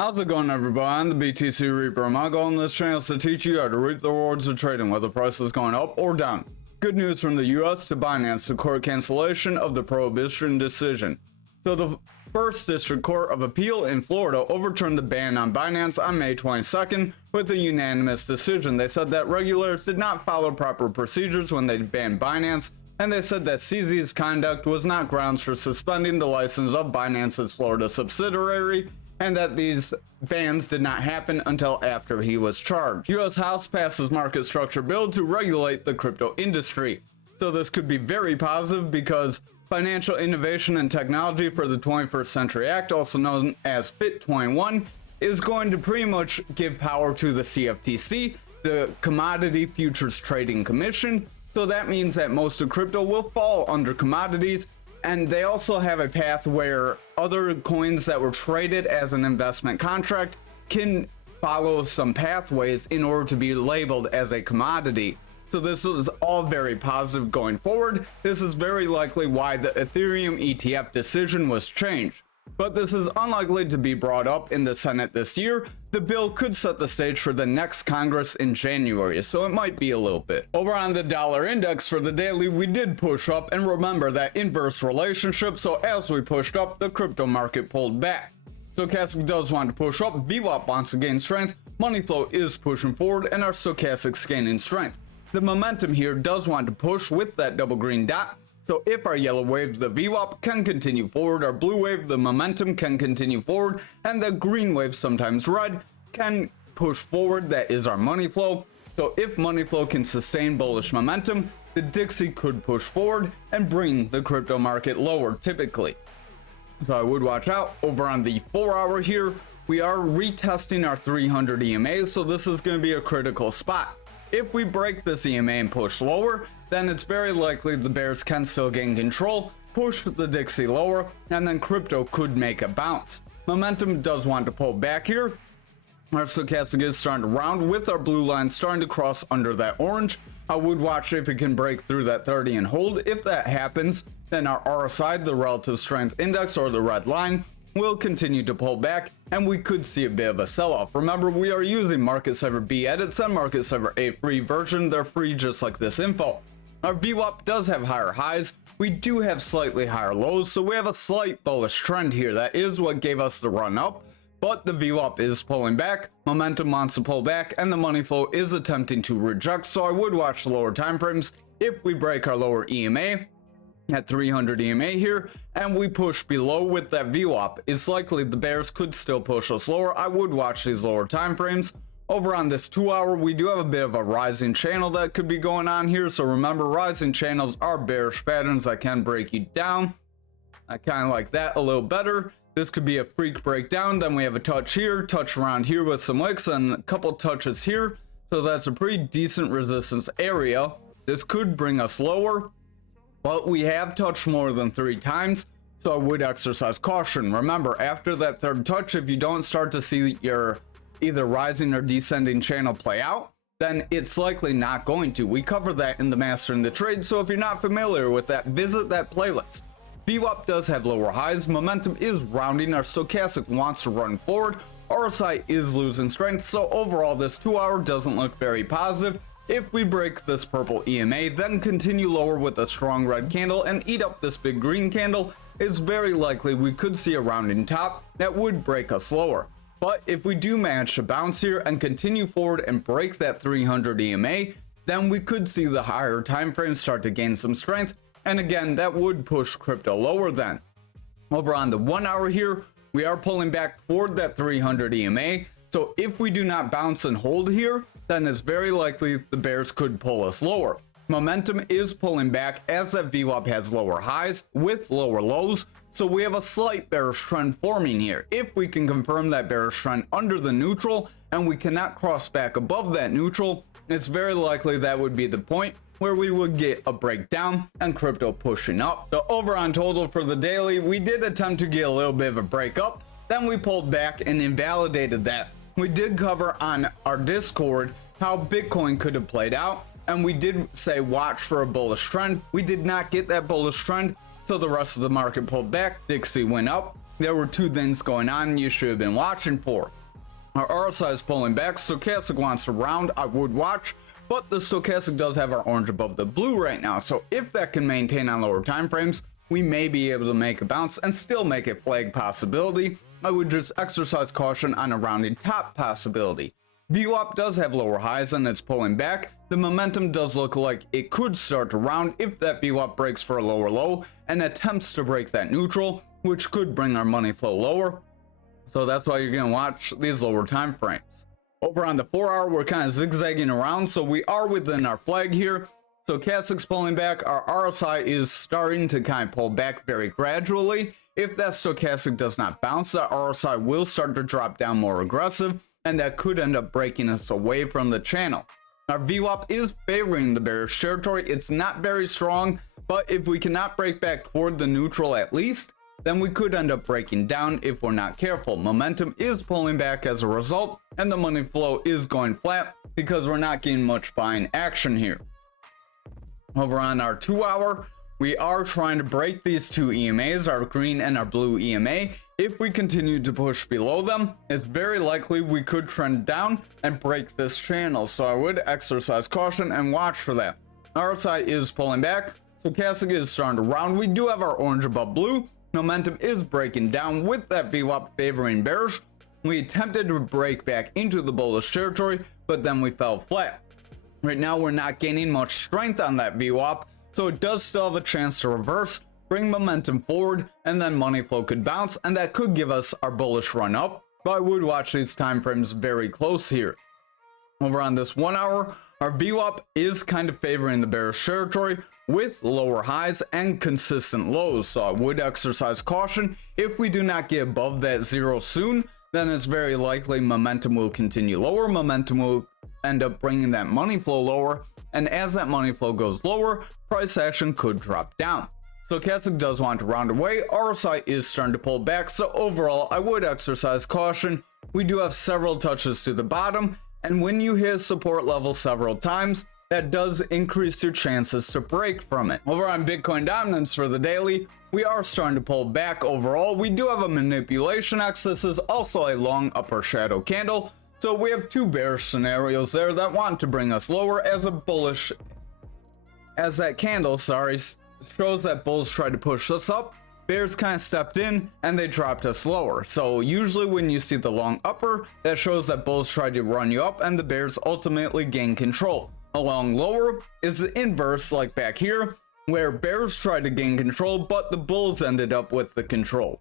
How's it going, everybody? I'm the BTC Reaper, and my goal on this channel is to teach you how to reap the rewards of trading, whether price is going up or down. Good news from the US to Binance to court cancellation of the prohibition decision. So the First District Court of Appeal in Florida overturned the ban on Binance on May 22nd with a unanimous decision. They said that regulators did not follow proper procedures when they banned Binance, and they said that CZ's conduct was not grounds for suspending the license of Binance's Florida subsidiary, and that these bans did not happen until after he was charged. US House passes market structure bill to regulate the crypto industry. So this could be very positive because Financial Innovation and Technology for the 21st Century Act, also known as FIT21, is going to pretty much give power to the CFTC, the Commodity Futures Trading Commission. So that means that most of crypto will fall under commodities. And they also have a path where other coins that were traded as an investment contract can follow some pathways in order to be labeled as a commodity. So this is all very positive going forward. This is very likely why the Ethereum ETF decision was changed. But this is unlikely to be brought up in the Senate this year. The bill could set the stage for the next Congress in January, so it might be a little bit. Over on the dollar index for the daily, we did push up, and remember that inverse relationship, so as we pushed up, the crypto market pulled back. Stochastic does want to push up, VWAP wants to gain strength, money flow is pushing forward, and our stochastic's gaining strength. The momentum here does want to push with that double green dot. So if our yellow wave, the VWAP, can continue forward, our blue wave, the momentum, can continue forward, and the green wave, sometimes red, can push forward. That is our money flow. So if money flow can sustain bullish momentum, the Dixie could push forward and bring the crypto market lower typically. So I would watch out. Over on the 4-hour here, we are retesting our 300 EMA, so this is going to be a critical spot. If we break this EMA and push lower, then it's very likely the bears can still gain control, push the Dixie lower, and then crypto could make a bounce. Momentum does want to pull back here. Our stochastic is starting to round with our blue line starting to cross under that orange. I would watch if it can break through that 30 and hold. If that happens, then our RSI, the relative strength index, or the red line, will continue to pull back, and we could see a bit of a sell-off. Remember, we are using Market Saver B edits and Market Saver A free version. They're free just like this info. Our VWAP does have higher highs. We do have slightly higher lows, so we have a slight bullish trend here. That is what gave us the run up, but the VWAP is pulling back, momentum wants to pull back, and the money flow is attempting to reject, so I would watch the lower time frames. If we break our lower EMA at 300 EMA here, and we push below with that VWAP, it's likely the bears could still push us lower. I would watch these lower time frames. Over on this 2-hour, we do have a bit of a rising channel that could be going on here. So remember, rising channels are bearish patterns that can break you down. I kind of like that a little better. This could be a freak breakdown. Then we have a touch here, touch around here with some wicks, and a couple touches here. So that's a pretty decent resistance area. This could bring us lower, but we have touched more than 3 times. So I would exercise caution. Remember, after that third touch, if you don't start to see your either rising or descending channel play out, then it's likely not going to. We cover that in the Mastering the Trade, so if you're not familiar with that, visit that playlist. VWAP does have lower highs, momentum is rounding, our stochastic wants to run forward, RSI is losing strength, so overall this 2-hour doesn't look very positive. If we break this purple EMA, then continue lower with a strong red candle and eat up this big green candle, it's very likely we could see a rounding top that would break us lower. But if we do manage to bounce here and continue forward and break that 300 EMA, then we could see the higher time frames start to gain some strength. And again, that would push crypto lower then. Over on the 1-hour here, we are pulling back toward that 300 EMA. So if we do not bounce and hold here, then it's very likely the bears could pull us lower. Momentum is pulling back as that VWAP has lower highs with lower lows. So we have a slight bearish trend forming here. If we can confirm that bearish trend under the neutral and we cannot cross back above that neutral, it's very likely that would be the point where we would get a breakdown and crypto pushing up. So over on total for the daily, we did attempt to get a little bit of a break up, then we pulled back and invalidated that. We did cover on our Discord how Bitcoin could have played out, and we did say watch for a bullish trend. We did not get that bullish trend, so the rest of the market pulled back. Dixie went up. there were two things going on you should have been watching for. Our RSI is pulling back, stochastic wants to round, I would watch, but the stochastic does have our orange above the blue right now, so if that can maintain on lower time frames, we may be able to make a bounce and still make a flag possibility. I would just exercise caution on a rounding top possibility. VWAP does have lower highs and it's pulling back. The momentum does look like it could start to round if that VWAP breaks for a lower low and attempts to break that neutral, which could bring our money flow lower. So that's why you're gonna watch these lower time frames. Over on the 4 hour, we're kind of zigzagging around, so we are within our flag here. Stochastic's pulling back, our RSI is starting to kind of pull back very gradually. If that stochastic does not bounce, that RSI will start to drop down more aggressive, and that could end up breaking us away from the channel. Our VWAP is favoring the bearish territory. It's not very strong, but if we cannot break back toward the neutral at least, then we could end up breaking down if we're not careful. Momentum is pulling back as a result, and the money flow is going flat because we're not getting much buying action here. Over on our 2 hour, we are trying to break these two EMAs, our green and our blue EMA. If we continue to push below them, it's very likely we could trend down and break this channel, so I would exercise caution and watch for that. RSI is pulling back, stochastic is starting to round. We do have our orange above blue. Momentum is breaking down with that VWAP favoring bearish. We attempted to break back into the bullish territory, but then we fell flat. Right now we're not gaining much strength on that VWAP, so it does still have a chance to reverse, bring momentum forward, and then money flow could bounce, and that could give us our bullish run up, but I would watch these time frames very close here. Over on this 1 hour, our VWAP is kind of favoring the bearish territory with lower highs and consistent lows, so I would exercise caution. If we do not get above that zero soon, then it's very likely momentum will continue lower. Momentum will end up bringing that money flow lower, and as that money flow goes lower, price action could drop down. Stochastic does want to round away. RSI is starting to pull back, so overall I would exercise caution. We do have several touches to the bottom, and when you hit support level several times, that does increase your chances to break from it. Over on Bitcoin dominance for the daily, we are starting to pull back overall. We do have a manipulation X. This is also a long upper shadow candle, so we have two bearish scenarios there that want to bring us lower as a bullish, as that candle, shows that bulls tried to push us up. Bears kind of stepped in and they dropped us lower. So usually when you see the long upper, that shows that bulls tried to run you up and the bears ultimately gain control. A long lower is the inverse, like back here, where bears tried to gain control, but the bulls ended up with the control.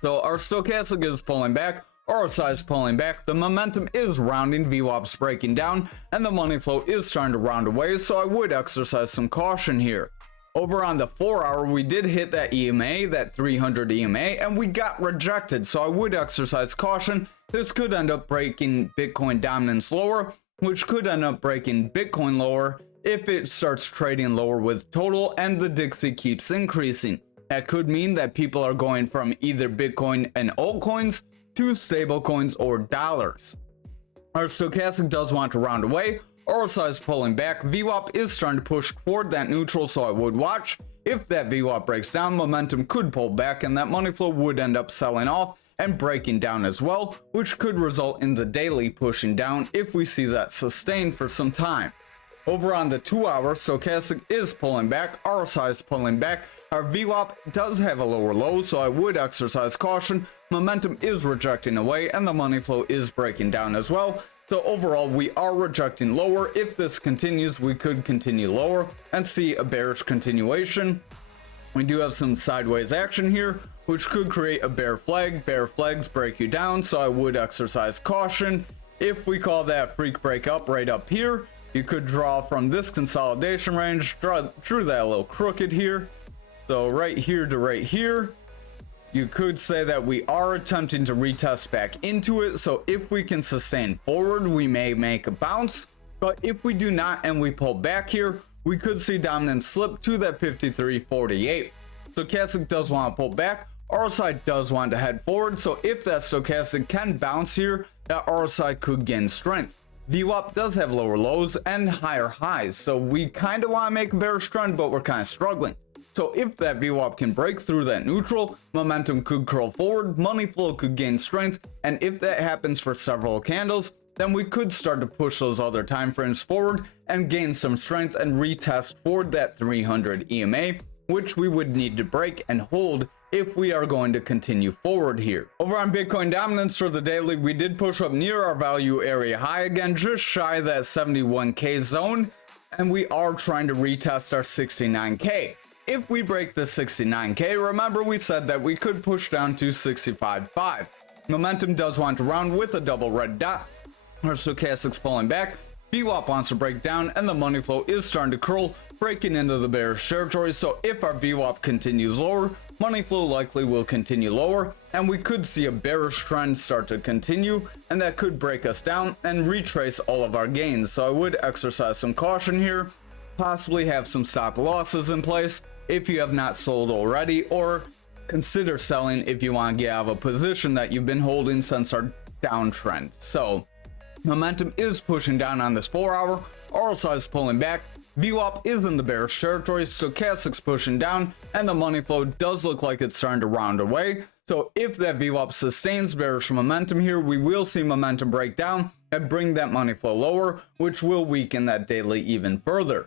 So our stochastic is pulling back, RSI is pulling back, the momentum is rounding, VWAP's breaking down, and the money flow is starting to round away, so I would exercise some caution here. Over on the 4 hour, we did hit that EMA, that 300 EMA, and we got rejected, so I would exercise caution. This could end up breaking Bitcoin dominance lower, which could end up breaking Bitcoin lower if it starts trading lower with total and the Dixie keeps increasing. That could mean that people are going from either Bitcoin and altcoins to stablecoins or dollars. Our stochastic does want to round away. RSI is pulling back. VWAP is starting to push toward that neutral, so I would watch. If that VWAP breaks down, momentum could pull back and that money flow would end up selling off and breaking down as well, which could result in the daily pushing down if we see that sustained for some time. Over on the 2 hour, stochastic is pulling back, RSI is pulling back. Our VWAP does have a lower low, so I would exercise caution. Momentum is rejecting away and the money flow is breaking down as well. So overall, we are rejecting lower. If this continues, we could continue lower and see a bearish continuation. We do have some sideways action here, which could create a bear flag. Bear flags break you down, so I would exercise caution. If we call that freak break up right up here, you could draw from this consolidation range, drew that a little crooked here. So right here to right here, you could say that we are attempting to retest back into it. So if we can sustain forward, we may make a bounce. But if we do not and we pull back here, we could see dominance slip to that 53.48. Stochastic does want to pull back. RSI does want to head forward. So if that stochastic can bounce here, that RSI could gain strength. VWAP does have lower lows and higher highs. So we kind of want to make a bearish trend, but we're kind of struggling. So if that VWAP can break through that neutral, momentum could curl forward, money flow could gain strength, and if that happens for several candles, then we could start to push those other time frames forward and gain some strength and retest toward that 300 EMA, which we would need to break and hold if we are going to continue forward here. Over on Bitcoin dominance for the daily, we did push up near our value area high again, just shy of that 71k zone, and we are trying to retest our 69k. If we break the 69k, remember we said that we could push down to 65.5. Momentum does want to round with a double red dot. Our stochastic's pulling back, VWAP wants to break down, and the money flow is starting to curl, breaking into the bearish territory. So if our VWAP continues lower, money flow likely will continue lower, and we could see a bearish trend start to continue, and that could break us down and retrace all of our gains. So I would exercise some caution here, possibly have some stop losses in place if you have not sold already, or consider selling if you want to get out of a position that you've been holding since our downtrend. So momentum is pushing down on this 4 hour, RSI is pulling back, VWAP is in the bearish territory, stochastic's pushing down, and the money flow does look like it's starting to round away. So if that VWAP sustains bearish momentum here, we will see momentum break down and bring that money flow lower, which will weaken that daily even further.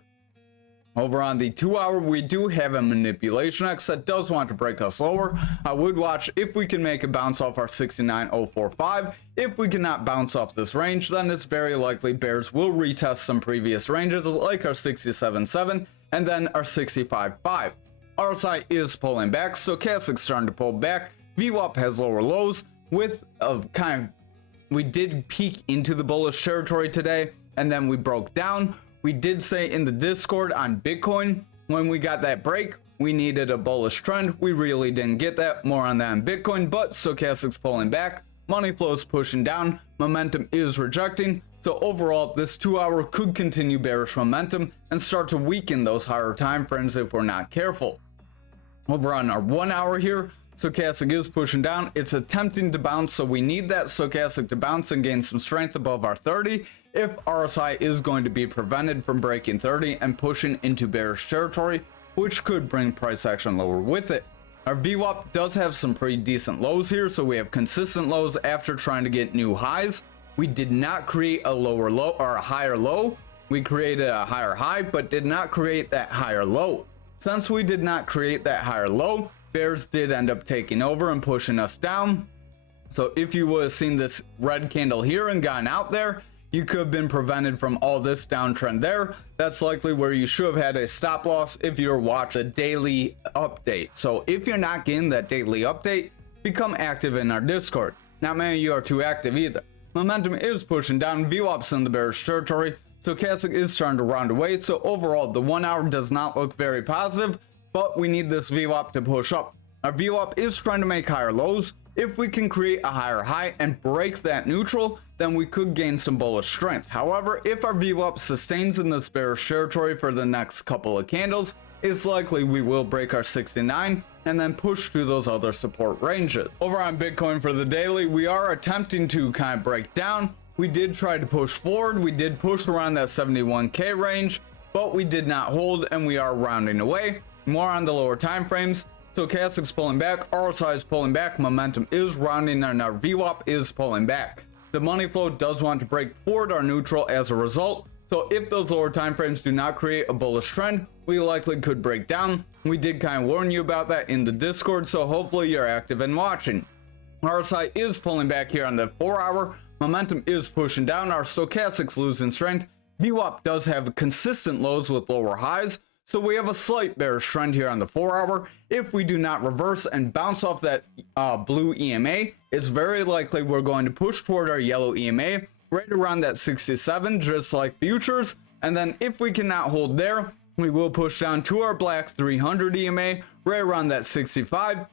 Over on the 2 hour, we do have a manipulation X that does want to break us lower. I would watch if we can make a bounce off our 69.045. If we cannot bounce off this range, then it's very likely bears will retest some previous ranges like our 67.7 and then our 65.5. RSI is pulling back, stochastic's starting to pull back, VWAP has lower lows with a we did peak into the bullish territory today and then we broke down. We did say in the Discord on Bitcoin, when we got that break, we needed a bullish trend. We really didn't get that. More on that on Bitcoin, but stochastic's pulling back, money flows pushing down, momentum is rejecting. So overall, this 2 hour could continue bearish momentum and start to weaken those higher time frames if we're not careful. Over on our 1 hour here, stochastic is pushing down. It's attempting to bounce, so we need that stochastic to bounce and gain some strength above our 30 if RSI is going to be prevented from breaking 30 and pushing into bearish territory, which could bring price action lower with it. Our VWAP does have some pretty decent lows here, so we have consistent lows after trying to get new highs. We did not create a lower low or a higher low. We created a higher high, but did not create that higher low. Since we did not create that higher low, bears did end up taking over and pushing us down. So if you would have seen this red candle here and gone out there, you could have been prevented from all this downtrend there. That's likely where you should have had a stop loss if you're watching a daily update. So if you're not getting that daily update, become active in our Discord. Not many of you are too active either. Momentum is pushing down, VWAP's in the bearish territory, stochastic is starting to round away. So overall, the 1 hour does not look very positive, but we need this VWAP to push up. Our VWAP is trying to make higher lows. If we can create a higher high and break that neutral, then we could gain some bullish strength. However, if our VWAP sustains in this bearish territory for the next couple of candles, it's likely we will break our 69 and then push through those other support ranges. Over on Bitcoin for the daily, we are attempting to kind of break down. We did try to push forward. We did push around that 71k range, but we did not hold and we are rounding away. More on the lower time frames. Stochastic's pulling back, RSI is pulling back, momentum is rounding, and our VWAP is pulling back. The money flow does want to break toward our neutral as a result. So if those lower time frames do not create a bullish trend, we likely could break down. We did kind of warn you about that in the Discord, so hopefully you're active and watching. RSI is pulling back here on the 4 hour. Momentum is pushing down. Our stochastic's losing strength. VWAP does have consistent lows with lower highs. So we have a slight bearish trend here on the 4 hour. If we do not reverse and bounce off that blue EMA, it's very likely we're going to push toward our yellow EMA right around that 67, just like futures. And then if we cannot hold there, we will push down to our black 300 EMA right around that 65.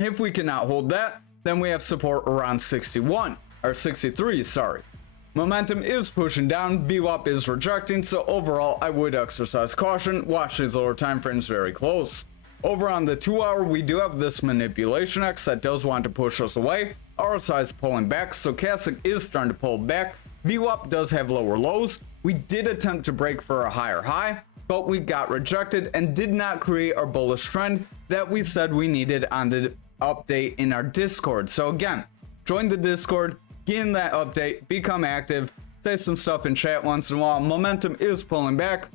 If we cannot hold that, then we have support around 61 or 63, sorry. Momentum is pushing down, VWAP is rejecting, so overall I would exercise caution, watch these lower time frames very close. Over on the 2 hour, we do have this manipulation X that does want to push us away. RSI is pulling back, stochastic is starting to pull back, VWAP does have lower lows. We did attempt to break for a higher high. but we got rejected and did not create our bullish trend that we said we needed on the update in our Discord. So again, join the Discord, get in that update, become active, say some stuff in chat once in a while. Momentum is pulling back.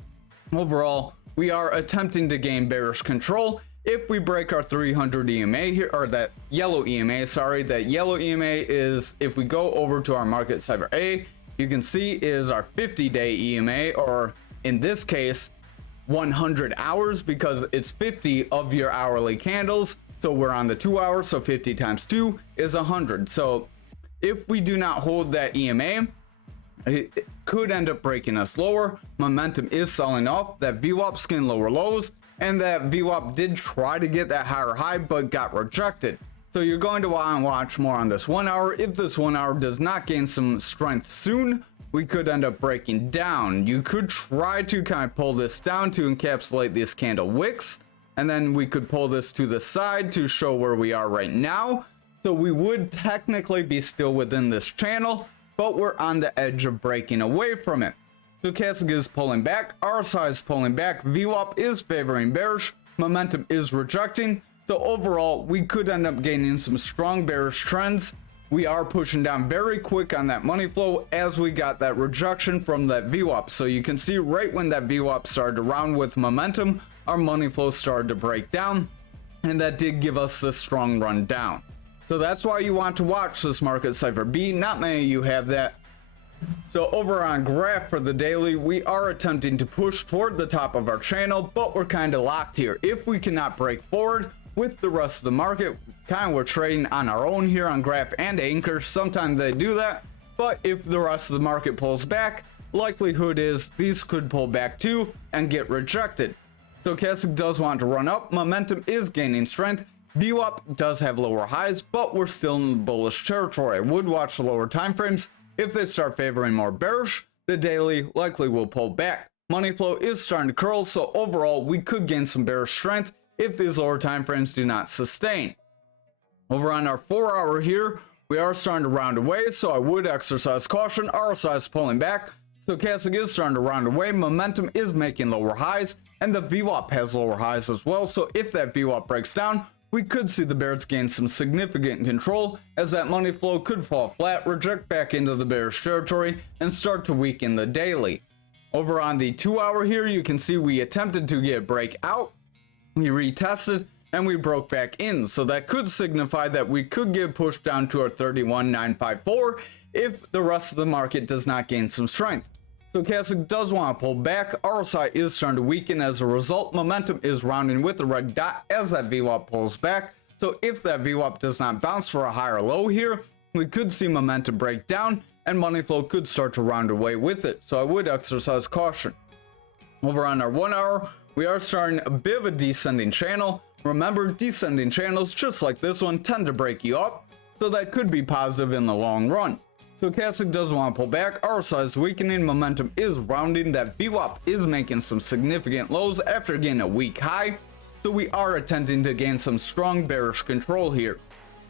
Overall, we are attempting to gain bearish control. If we break our 300 EMA here, or that yellow EMA, sorry, that yellow EMA is, if we go over to our market cipher A, you can see is our 50-day EMA, or in this case, 100 hours, because it's 50 of your hourly candles. So we're on the 2 hours, so 50 times 2 is 100. So if we do not hold that EMA, it could end up breaking us lower. Momentum is selling off. That VWAP skin lower lows, and that VWAP did try to get that higher high but got rejected. So you're going to want to watch more on this 1 hour. If this 1 hour does not gain some strength soon, we could end up breaking down. You could try to kind of pull this down to encapsulate these candle wicks, and then we could pull this to the side to show where we are right now. So we would technically be still within this channel, but we're on the edge of breaking away from it. Stochastic is pulling back, RSI is pulling back, VWAP is favoring bearish, momentum is rejecting. So overall, we could end up gaining some strong bearish trends. We are pushing down very quick on that money flow as we got that rejection from that VWAP. So you can see right when that VWAP started to round with momentum, our money flow started to break down, and that did give us this strong run down. So that's why you want to watch this market cipher B. Not many of you have that. So over on graph for the daily, we are attempting to push toward the top of our channel, but we're kind of locked here. If we cannot break forward with the rest of the market, kind of we're trading on our own here on graph and Ankr. Sometimes they do that, but if the rest of the market pulls back, likelihood is these could pull back too and get rejected. Stochastic does want to run up. Momentum is gaining strength. VWAP does have lower highs, but we're still in bullish territory. I would watch the lower time frames. If they start favoring more bearish, the daily likely will pull back. Money flow is starting to curl, so overall we could gain some bearish strength if these lower time frames do not sustain. Over on our 4 hour here, we are starting to round away, so I would exercise caution. RSI is pulling back. Stochastic is starting to round away. Momentum is making lower highs, and the VWAP has lower highs as well. So if that VWAP breaks down, we could see the bears gain some significant control, as that money flow could fall flat, reject back into the bearish territory, and start to weaken the daily. Over on the 2 hour here, you can see we attempted to get a breakout. We retested and we broke back in. So that could signify that we could get pushed down to our 31,954 if the rest of the market does not gain some strength. Stochastic does want to pull back. RSI is starting to weaken as a result. Momentum is rounding with the red dot as that VWAP pulls back. So if that VWAP does not bounce for a higher low here, we could see momentum break down and money flow could start to round away with it. So I would exercise caution. Over on our 1 hour, we are starting a bit of a descending channel. Remember, descending channels just like this one tend to break you up, so that could be positive in the long run. Stochastic does want to pull back. RSI is weakening. Momentum is rounding. That VWAP is making some significant lows after getting a weak high. So we are attempting to gain some strong bearish control here.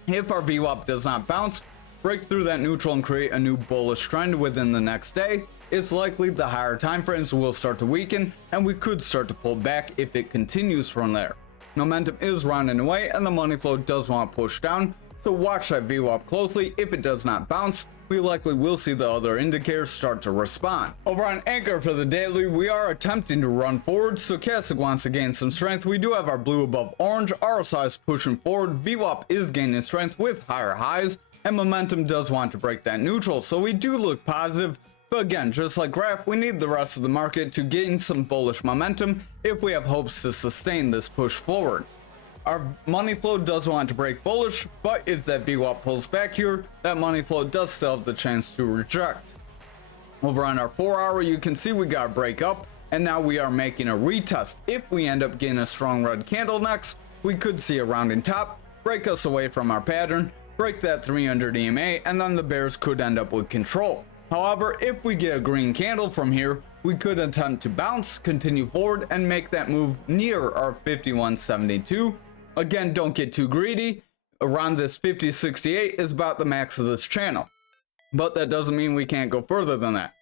If our VWAP does not bounce, break through that neutral and create a new bullish trend within the next day, it's likely the higher time frames will start to weaken and we could start to pull back if it continues from there. Momentum is rounding away and the money flow does want to push down. So watch that VWAP closely. If it does not bounce, we likely will see the other indicators start to respond. Over on Ankr for the daily, we are attempting to run forward. Stochastic wants to gain some strength. We do have our blue above orange. RSI is pushing forward. VWAP is gaining strength with higher highs, and momentum does want to break that neutral. So we do look positive. But again, just like graph, we need the rest of the market to gain some bullish momentum if we have hopes to sustain this push forward. Our money flow does want to break bullish, but if that VWAP pulls back here, that money flow does still have the chance to reject. Over on our 4 hour, you can see we got a break up, and now we are making a retest. If we end up getting a strong red candle next, we could see a rounding top, break us away from our pattern, break that 300 EMA, and then the bears could end up with control. However, if we get a green candle from here, we could attempt to bounce, continue forward, and make that move near our 5172. Again, don't get too greedy. Around this 5068 is about the max of this channel. But that doesn't mean we can't go further than that.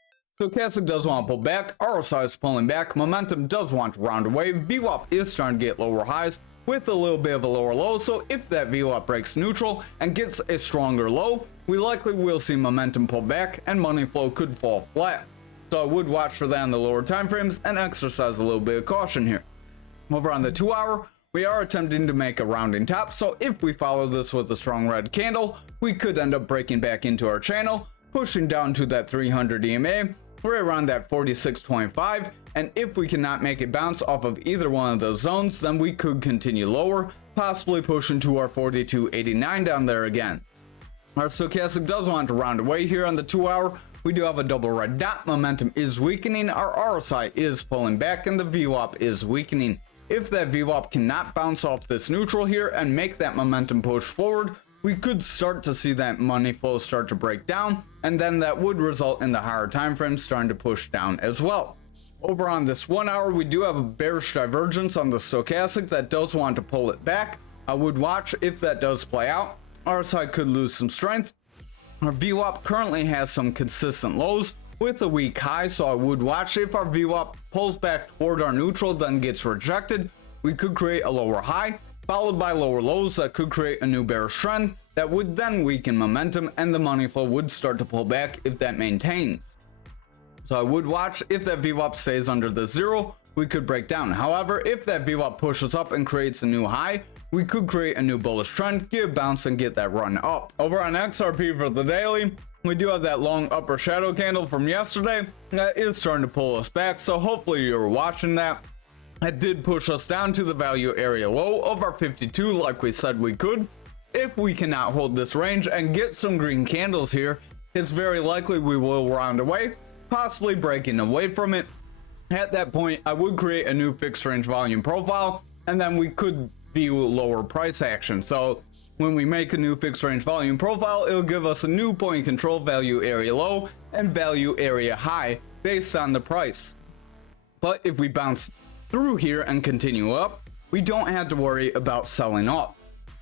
Stochastic does want to pull back, RSI is pulling back, momentum does want to round away, VWAP is starting to get lower highs with a little bit of a lower low, so if that VWAP breaks neutral and gets a stronger low, we likely will see momentum pull back and money flow could fall flat. So I would watch for that on the lower time frames and exercise a little bit of caution here. Over on the 2 hour, we are attempting to make a rounding top, so if we follow this with a strong red candle, we could end up breaking back into our channel, pushing down to that 300 EMA, right around that 46.25, and if we cannot make it bounce off of either one of those zones, then we could continue lower, possibly pushing to our 42.89 down there again. Our stochastic does want to round away here on the 2 hour. We do have a double red dot, momentum is weakening, our RSI is pulling back, and the VWAP is weakening. If that VWAP cannot bounce off this neutral here and make that momentum push forward, we could start to see that money flow start to break down, and then that would result in the higher time frames starting to push down as well. Over on this 1 hour, we do have a bearish divergence on the stochastic that does want to pull it back. I would watch if that does play out. RSI could lose some strength. Our VWAP currently has some consistent lows with a weak high, so I would watch if our VWAP pulls back toward our neutral then gets rejected. We could create a lower high followed by lower lows that could create a new bearish trend that would then weaken momentum, and the money flow would start to pull back if that maintains. So I would watch if that VWAP stays under the zero, we could break down. However, if that VWAP pushes up and creates a new high, we could create a new bullish trend, get a bounce, and get that run up. Over on XRP for the daily, we do have that long upper shadow candle from yesterday that is starting to pull us back, so hopefully you were watching that. It did push us down to the value area low of our 52 like we said we could. If we cannot hold this range and get some green candles here, it's very likely we will round away, possibly breaking away from it. At that point, I would create a new fixed range volume profile, and then we could view lower price action. So when we make a new fixed range volume profile, it'll give us a new point control value area low and value area high based on the price. But if we bounce through here and continue up, we don't have to worry about selling off.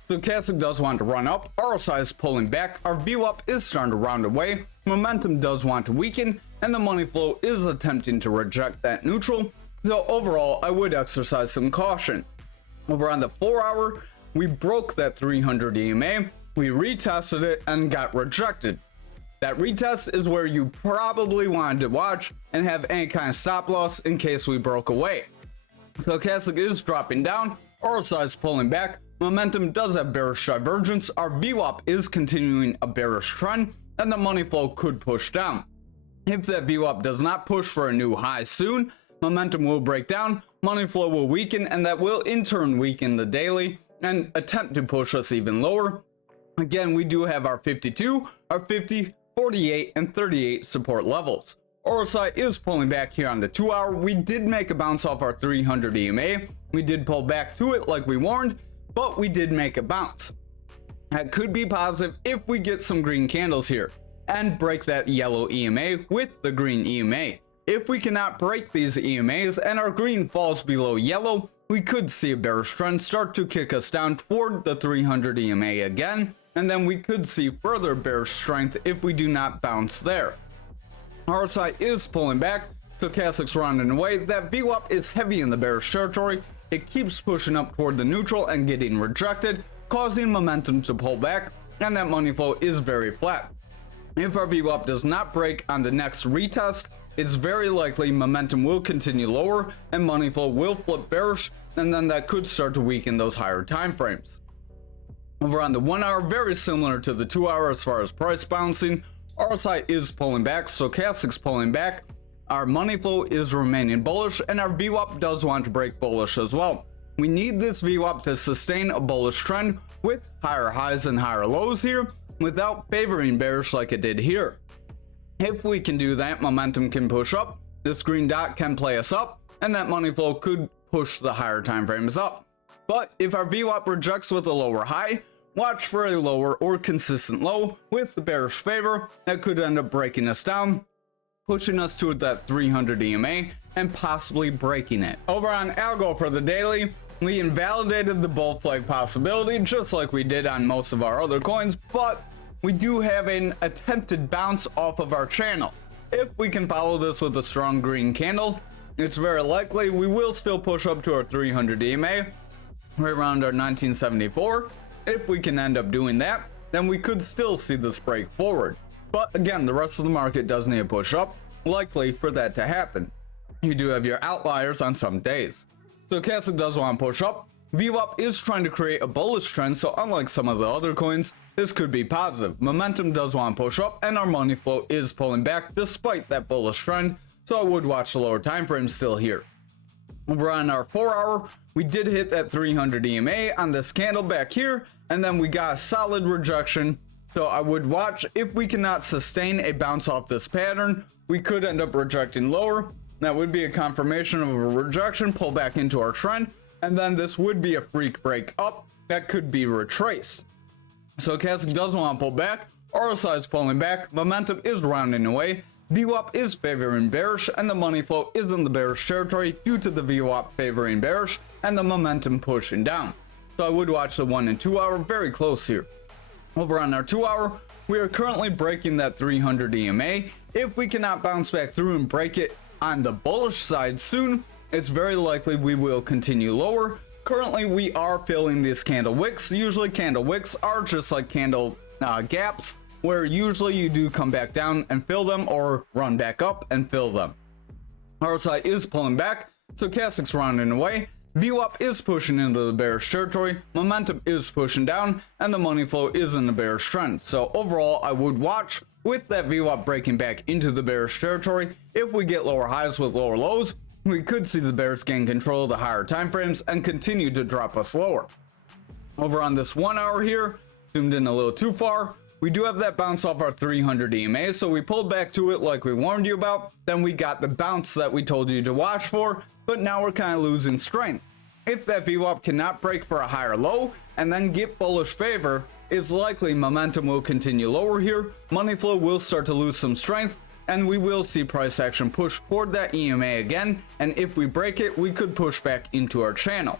Stochastic does want to run up, RSI is pulling back, our VWAP is starting to round away, momentum does want to weaken, and the money flow is attempting to reject that neutral. So overall, I would exercise some caution. Over on the 4 hour, we broke that 300 EMA, we retested it and got rejected. That retest is where you probably wanted to watch and have any kind of stop loss in case we broke away. Stochastic is dropping down, RSI is pulling back, momentum does have bearish divergence, our VWAP is continuing a bearish trend, and the money flow could push down. If that VWAP does not push for a new high soon, momentum will break down, money flow will weaken, and that will in turn weaken the daily and attempt to push us even lower. Again, we do have our 52, our 50, 48, and 38 support levels. RSI is pulling back here on the 2 hour. We did make a bounce off our 300 EMA. We did pull back to it like we warned, but we did make a bounce. That could be positive if we get some green candles here and break that yellow EMA with the green EMA. If we cannot break these EMAs and our green falls below yellow, we could see a bearish trend start to kick us down toward the 300 EMA again, and then we could see further bearish strength if we do not bounce there. RSI is pulling back, stochastic's rounding away, that VWAP is heavy in the bearish territory, it keeps pushing up toward the neutral and getting rejected, causing momentum to pull back, and that money flow is very flat. If our VWAP does not break on the next retest, it's very likely momentum will continue lower and money flow will flip bearish, and then that could start to weaken those higher time frames. Over on the 1 hour, very similar to the 2 hour as far as price bouncing, RSI is pulling back, stochastic's pulling back, our money flow is remaining bullish, and our VWAP does want to break bullish as well. We need this VWAP to sustain a bullish trend with higher highs and higher lows here without favoring bearish like it did here. If we can do that, momentum can push up, this green dot can play us up, and that money flow could push the higher time frames up. But if our VWAP rejects with a lower high, watch for a lower or consistent low with the bearish favor that could end up breaking us down, pushing us to that 300 EMA and possibly breaking it. Over on ALGO for the daily, we invalidated the bull flag possibility just like we did on most of our other coins, but we do have an attempted bounce off of our channel. If we can follow this with a strong green candle, it's very likely we will still push up to our 300 EMA, right around our 1974. If we can end up doing that, then we could still see this break forward. But again, the rest of the market does need to push up, likely for that to happen. You do have your outliers on some days. Stochastic does want to push up. VWAP is trying to create a bullish trend, so unlike some of the other coins, this could be positive. Momentum does want to push up, and our money flow is pulling back despite that bullish trend, so I would watch the lower time frame still here. Over on our 4 hour, we did hit that 300 EMA on this candle back here, and then we got a solid rejection, so I would watch. If we cannot sustain a bounce off this pattern, we could end up rejecting lower. That would be a confirmation of a rejection, pull back into our trend, and then this would be a freak break up that could be retraced. So Stochastic does want to pull back, RSI is pulling back, momentum is rounding away, VWAP is favoring bearish, and the money flow is in the bearish territory due to the VWAP favoring bearish and the momentum pushing down. So I would watch the 1 and 2 hour very close here. Over on our 2 hour, we are currently breaking that 300 EMA. If we cannot bounce back through and break it on the bullish side soon, it's very likely we will continue lower. Currently, we are filling these candle wicks. Usually candle wicks are just like candle gaps, where usually you do come back down and fill them or run back up and fill them. RSI is pulling back, Stochastic's rounding away, VWAP is pushing into the bearish territory, momentum is pushing down, and the money flow is in the bearish trend. So overall, I would watch with that VWAP breaking back into the bearish territory. If we get lower highs with lower lows, we could see the bears gain control of the higher time frames and continue to drop us lower. Over on this 1 hour here, zoomed in a little too far, we do have that bounce off our 300 EMA, so we pulled back to it like we warned you about. Then we got the bounce that we told you to watch for, but now we're kind of losing strength. If that VWAP cannot break for a higher low and then get bullish favor, it's likely momentum will continue lower here, money flow will start to lose some strength, and we will see price action push toward that EMA again, and if we break it, we could push back into our channel.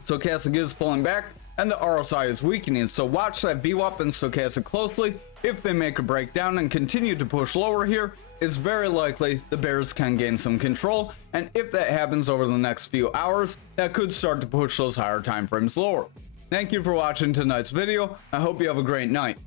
So Stochastic is pulling back, and the RSI is weakening, so watch that VWAP and Stochastic closely. If they make a breakdown and continue to push lower here, it's very likely the bears can gain some control, and if that happens over the next few hours, that could start to push those higher time frames lower. Thank you for watching tonight's video. I hope you have a great night.